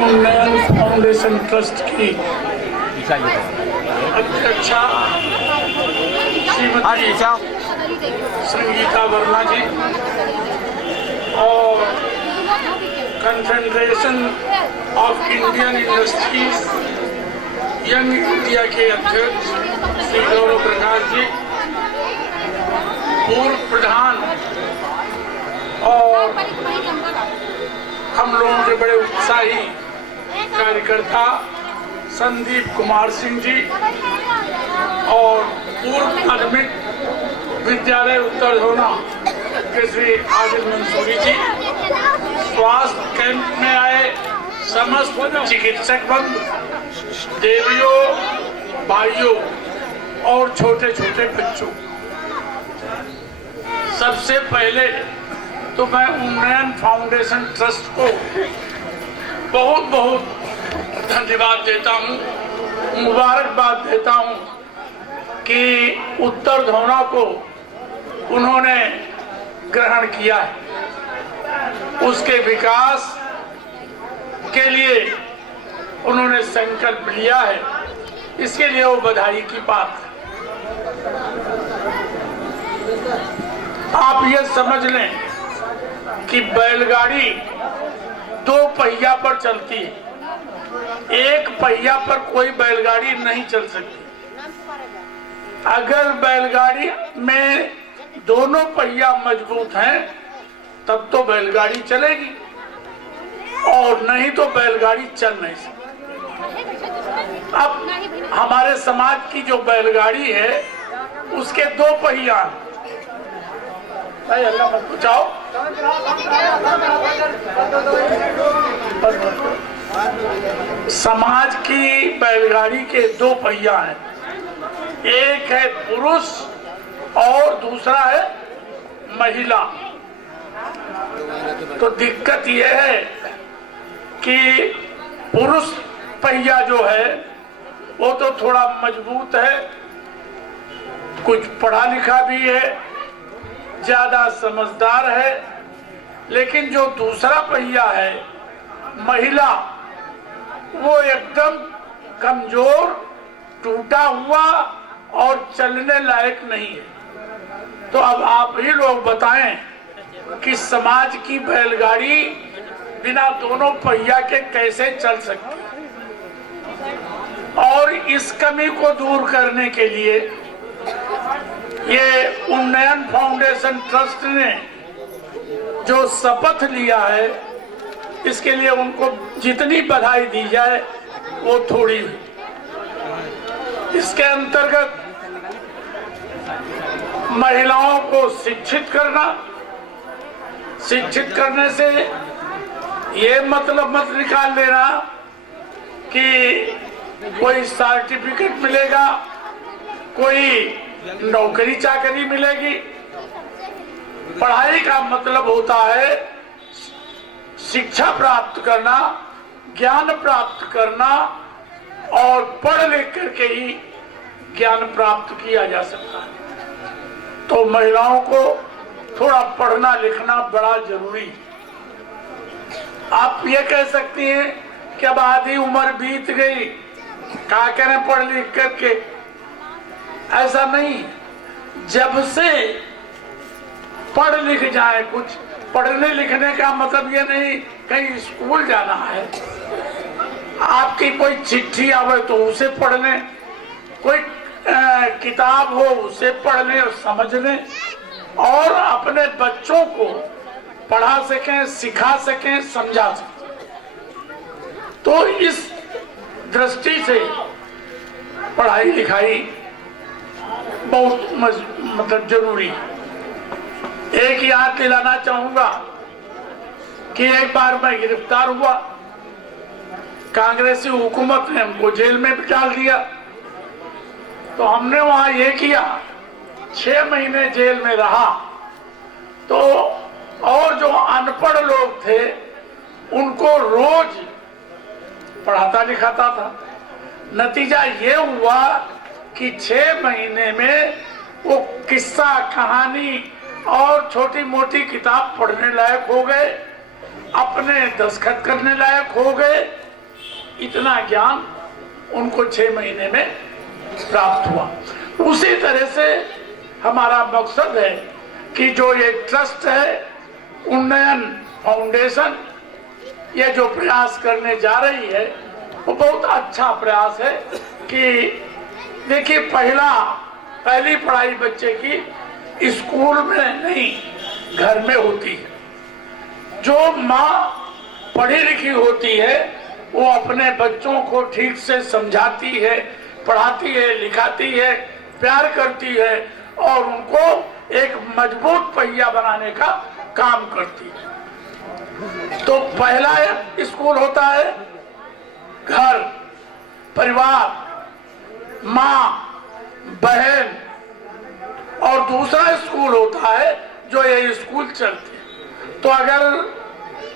उन्नयन foundation trust की अध्यक्षा श्रीमती संगीता वर्मा जी और confederation of Indian industries young India के अध्यक्ष श्री गौरव प्रकाश जी, पूर्व प्रधान और हम लोगों के बड़े उत्साही कार्यकर्ता संदीप कुमार सिंह जी और पूर्व माध्यमिक विद्यालय उत्तर धोना के श्री आदिल मंसूरी जी, स्वास्थ्य कैंप में आए समस्त चिकित्सक बंधु, देवियों, भाइयों और छोटे छोटे बच्चों, सबसे पहले तो मैं उन्नयन फाउंडेशन ट्रस्ट को बहुत बहुत धन्यवाद देता हूँ, मुबारकबाद देता हूँ कि उत्तर धोना को उन्होंने ग्रहण किया है। उसके विकास के लिए उन्होंने संकल्प लिया है, इसके लिए वो बधाई की बात है। आप ये समझ लें कि बैलगाड़ी दो पहिया पर चलती है, एक पहिया पर कोई बैलगाड़ी नहीं चल सकती। अगर बैलगाड़ी में दोनों पहिया मजबूत हैं तब तो बैलगाड़ी चलेगी और नहीं तो बैलगाड़ी चल नहीं सकती। अब हमारे समाज की जो बैलगाड़ी है उसके दो पहिया हैं। अल्लाह मत पूछाओ। समाज की बैलगाड़ी के दो पहिया हैं, एक है पुरुष और दूसरा है महिला। तो दिक्कत यह है कि पुरुष पहिया जो है वो तो थोड़ा मजबूत है, कुछ पढ़ा लिखा भी है, ज्यादा समझदार है, लेकिन जो दूसरा पहिया है महिला, वो एकदम कमजोर, टूटा हुआ और चलने लायक नहीं है। तो अब आप ही लोग बताएं कि समाज की बैलगाड़ी बिना दोनों पहिया के कैसे चल सकती है। और इस कमी को दूर करने के लिए ये उन्नयन फाउंडेशन ट्रस्ट ने जो शपथ लिया है, इसके लिए उनको जितनी बधाई दी जाए वो थोड़ी। इसके अंतर्गत महिलाओं को शिक्षित करना, शिक्षित करने से ये मतलब मत निकाल लेना कि कोई सर्टिफिकेट मिलेगा, कोई नौकरी चाकरी मिलेगी। पढ़ाई का मतलब होता है शिक्षा प्राप्त करना, ज्ञान प्राप्त करना, और पढ़ लिख करके ही ज्ञान प्राप्त किया जा सकता है। तो महिलाओं को थोड़ा पढ़ना लिखना बड़ा जरूरी है। आप ये कह सकती हैं कि अब आधी उम्र बीत गई, क्या करें पढ़ लिख करके। ऐसा नहीं, जब से पढ़ लिख जाए, कुछ पढ़ने लिखने का मतलब ये नहीं कहीं स्कूल जाना है, आपकी कोई चिट्ठी आवे तो उसे पढ़ लें, कोई किताब हो उसे पढ़ लें और समझ लें, और अपने बच्चों को पढ़ा सकें, सिखा सकें, समझा सकें। तो इस दृष्टि से पढ़ाई लिखाई बहुत मतलब जरूरी है। एक याद दिलाना चाहूंगा कि एक बार मैं गिरफ्तार हुआ, कांग्रेसी हुकूमत ने हमको जेल में भी डाल दिया। तो हमने वहां ये किया, 6 महीने जेल में रहा। तो और जो अनपढ़ लोग थे उनको रोज पढ़ाता लिखाता था। नतीजा ये हुआ कि 6 महीने में वो किस्सा कहानी और छोटी मोटी किताब पढ़ने लायक हो गए, अपने दस्तखत करने लायक हो गए, इतना ज्ञान उनको 6 महीने में प्राप्त हुआ। उसी तरह से हमारा मकसद है कि जो ये ट्रस्ट है, उन्नयन फाउंडेशन, ये जो प्रयास करने जा रही है वो बहुत अच्छा प्रयास है। कि देखिए, पहली पढ़ाई बच्चे की स्कूल में नहीं, घर में होती है। जो माँ पढ़ी लिखी होती है वो अपने बच्चों को ठीक से समझाती है, पढ़ाती है, लिखाती है, प्यार करती है और उनको एक मजबूत पहिया बनाने का काम करती है। तो पहला स्कूल होता है घर, परिवार, माँ, बहन, और दूसरा स्कूल होता है जो ये स्कूल चलते हैं। तो अगर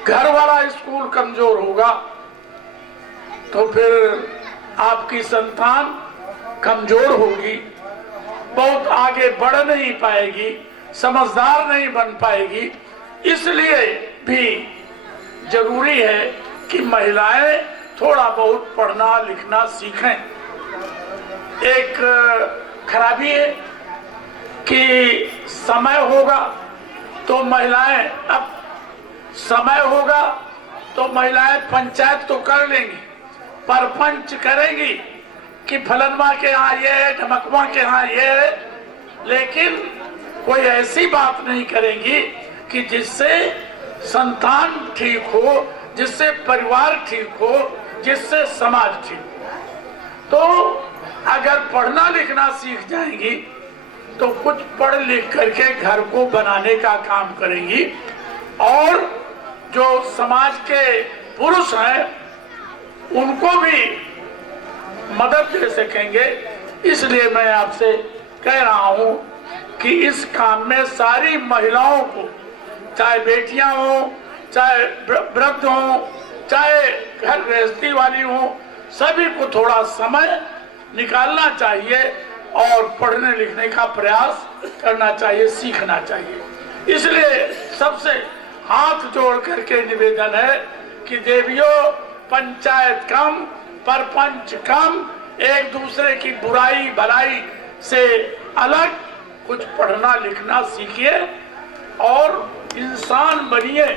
घर वाला स्कूल कमजोर होगा तो फिर आपकी संतान कमजोर होगी, बहुत आगे बढ़ नहीं पाएगी, समझदार नहीं बन पाएगी। इसलिए भी जरूरी है कि महिलाएं थोड़ा बहुत पढ़ना लिखना सीखें। एक खराबी है कि समय होगा तो महिलाएं, अब समय होगा तो महिलाएं पंचायत तो कर लेंगी, परपंच करेंगी कि फलनवा के यहाँ ये है, ढमकवा के यहाँ ये है, लेकिन कोई ऐसी बात नहीं करेंगी कि जिससे संतान ठीक हो, जिससे परिवार ठीक हो, जिससे समाज ठीक हो। तो अगर पढ़ना लिखना सीख जाएंगी तो कुछ पढ़ लिख करके घर को बनाने का काम करेंगी और जो समाज के पुरुष हैं उनको भी मदद दे सकेंगे। इसलिए मैं आपसे कह रहा हूं कि इस काम में सारी महिलाओं को, चाहे बेटियां हो, चाहे वृद्ध हो, चाहे घर गृहस्थी वाली हो, सभी को थोड़ा समय निकालना चाहिए और पढ़ने लिखने का प्रयास करना चाहिए, सीखना चाहिए। इसलिए सबसे हाथ जोड़ करके निवेदन है कि देवियों, पंचायत कम, परपंच कम, एक दूसरे की बुराई भलाई से अलग कुछ पढ़ना लिखना सीखिए और इंसान बनिए।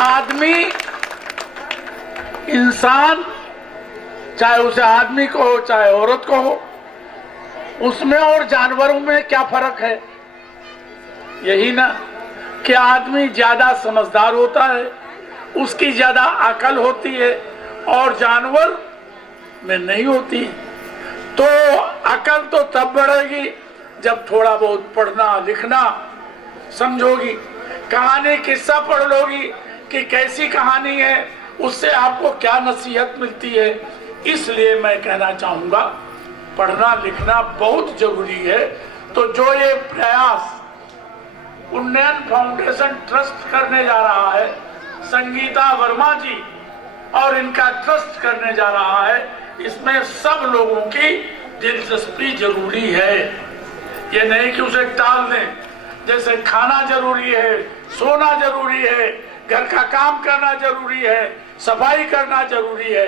आदमी, इंसान, चाहे उसे आदमी को हो चाहे औरत को हो, उसमें और जानवरों में क्या फर्क है? यही ना कि आदमी ज्यादा समझदार होता है, उसकी ज्यादा अकल होती है और जानवर में नहीं होती। तो अकल तो तब बढ़ेगी जब थोड़ा बहुत पढ़ना लिखना समझोगी। कहानी किस्सा पढ़ लोगी कि कैसी कहानी है, उससे आपको क्या नसीहत मिलती है। इसलिए मैं कहना चाहूंगा पढ़ना लिखना बहुत जरूरी है। तो जो ये प्रयास उन्नयन फाउंडेशन ट्रस्ट करने जा रहा है, संगीता वर्मा जी और इनका ट्रस्ट करने जा रहा है, इसमें सब लोगों की दिलचस्पी जरूरी है। ये नहीं कि उसे टाल दें। जैसे खाना जरूरी है, सोना जरूरी है, घर का काम करना जरूरी है, सफाई करना जरूरी है,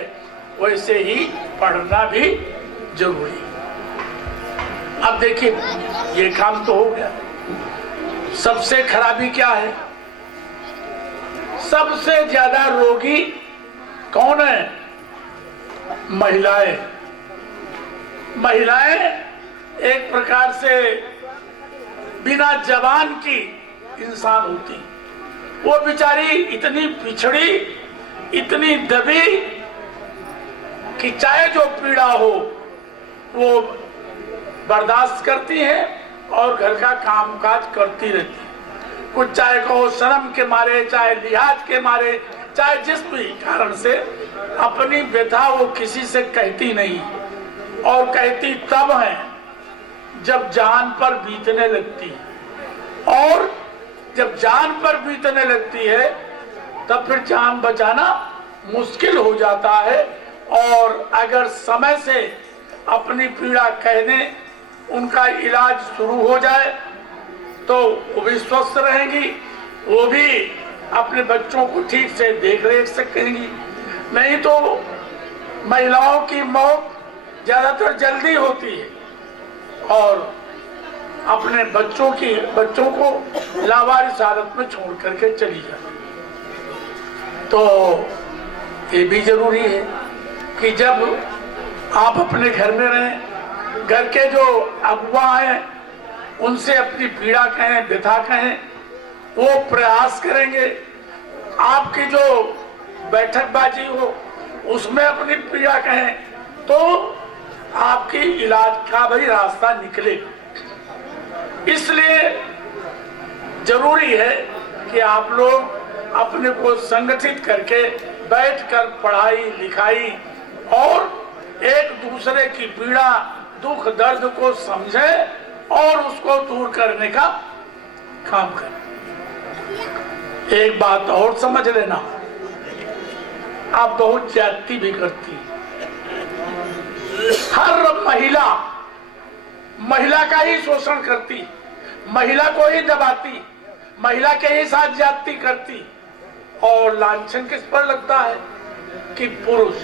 वैसे ही पढ़ना भी जरूरी है। अब देखिए, ये काम तो हो गया। सबसे खराबी क्या है? सबसे ज्यादा रोगी कौन है? महिलाएं। महिलाएं एक प्रकार से बिना जबान की इंसान होती। वो बेचारी इतनी पिछड़ी, इतनी दबी कि चाहे जो पीड़ा हो वो बर्दाश्त करती है और घर का कामकाज करती रहती है। कुछ चाहे कहो शर्म के मारे, चाहे लिहाज के मारे, चाहे जिस भी कारण से अपनी व्यथा वो किसी से कहती नहीं, और कहती तब है जब जान पर बीतने लगती है। और जब जान पर बीतने लगती है तब फिर जान बचाना मुश्किल हो जाता है। और अगर समय से अपनी पीड़ा कहने उनका इलाज शुरू हो जाए तो वो भी स्वस्थ रहेंगी, वो भी अपने बच्चों को ठीक से देख रेख सकेंगी। नहीं तो महिलाओं की मौत ज्यादातर जल्दी होती है और अपने बच्चों को लावारिस हालत में छोड़ करके चली जाती। तो ये भी जरूरी है कि जब आप अपने घर में रहें, घर के जो अगुआ हैं उनसे अपनी पीड़ा कहें, व्यथा कहें, वो प्रयास करेंगे। आपकी जो बैठकबाजी हो उसमें अपनी पीड़ा कहें तो आपकी इलाज का भी रास्ता निकले। इसलिए जरूरी है कि आप लोग अपने को संगठित करके बैठकर पढ़ाई लिखाई और एक दूसरे की पीड़ा दुख दर्द को समझें और उसको दूर करने का काम करें। एक बात और समझ लेना, आप बहुत ज्यादती भी करती। हर महिला का ही शोषण करती, महिला को ही दबाती, महिला के ही साथ ज्यादती करती और लांछन किस पर लगता है कि पुरुष।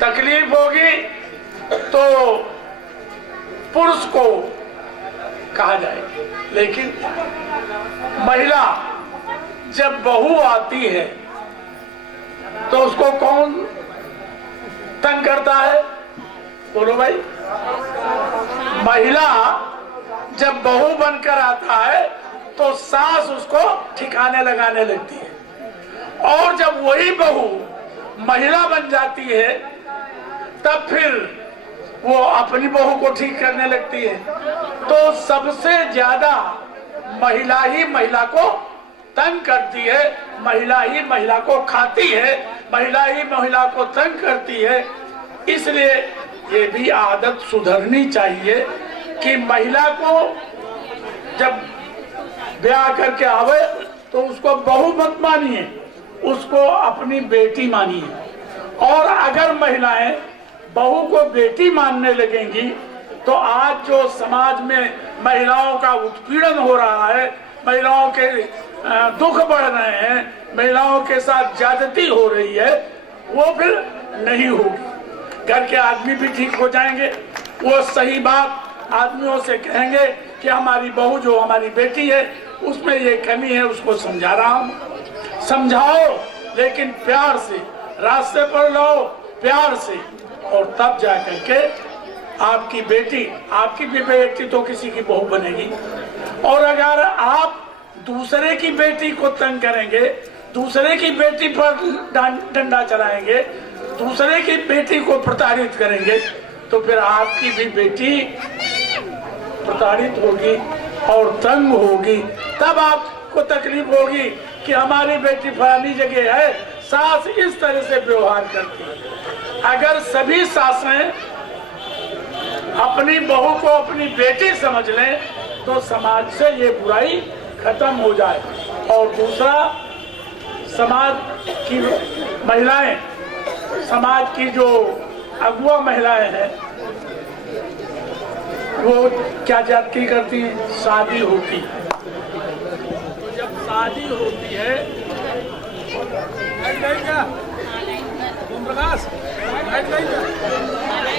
तकलीफ होगी तो पुरुष को कहा जाए, लेकिन महिला जब बहू आती है तो उसको कौन तंग करता है? बोलो भाई। महिला जब बहू बनकर आता है तो सास उसको ठिकाने लगाने लगती है और जब वही बहू महिला बन जाती है तब फिर वो अपनी बहू को ठीक करने लगती है। तो सबसे ज्यादा महिला ही महिला को तंग करती है, महिला ही महिला को खाती है, महिला ही महिला को तंग करती है। इसलिए ये भी आदत सुधरनी चाहिए कि महिला को जब ब्याह करके आवे तो उसको बहू मत मानिए, उसको अपनी बेटी मानिए। और अगर महिलाएं बहू को बेटी मानने लगेंगी तो आज जो समाज में महिलाओं का उत्पीड़न हो रहा है, महिलाओं के दुख बढ़ रहे हैं, महिलाओं के साथ ज्यादती हो रही है, वो फिर नहीं होगी। घर के आदमी भी ठीक हो जाएंगे, वो सही बात आदमियों से कहेंगे कि हमारी बहू जो हमारी बेटी है उसमें ये कमी है, उसको समझा रहा हूँ। समझाओ लेकिन प्यार से, रास्ते पर लाओ प्यार से, और तब जा करके आपकी भी बेटी तो किसी की बहू बनेगी। और अगर आप दूसरे की बेटी को तंग करेंगे, दूसरे की बेटी पर डंडा चलाएंगे, दूसरे की बेटी को प्रताड़ित करेंगे तो फिर आपकी भी बेटी प्रताड़ित होगी और तंग होगी। तब आपको तकलीफ होगी कि हमारी बेटी फलानी जगह है, सास इस तरह से व्यवहार करती है। अगर सभी सासें अपनी बहू को अपनी बेटी समझ लें तो समाज से ये बुराई खत्म हो जाए। और दूसरा, समाज की महिलाएं, समाज की जो अगुआ महिलाएं हैं वो क्या ज्यादती करती हैं? शादी होती है तो जब शादी होती है ओम प्रकाश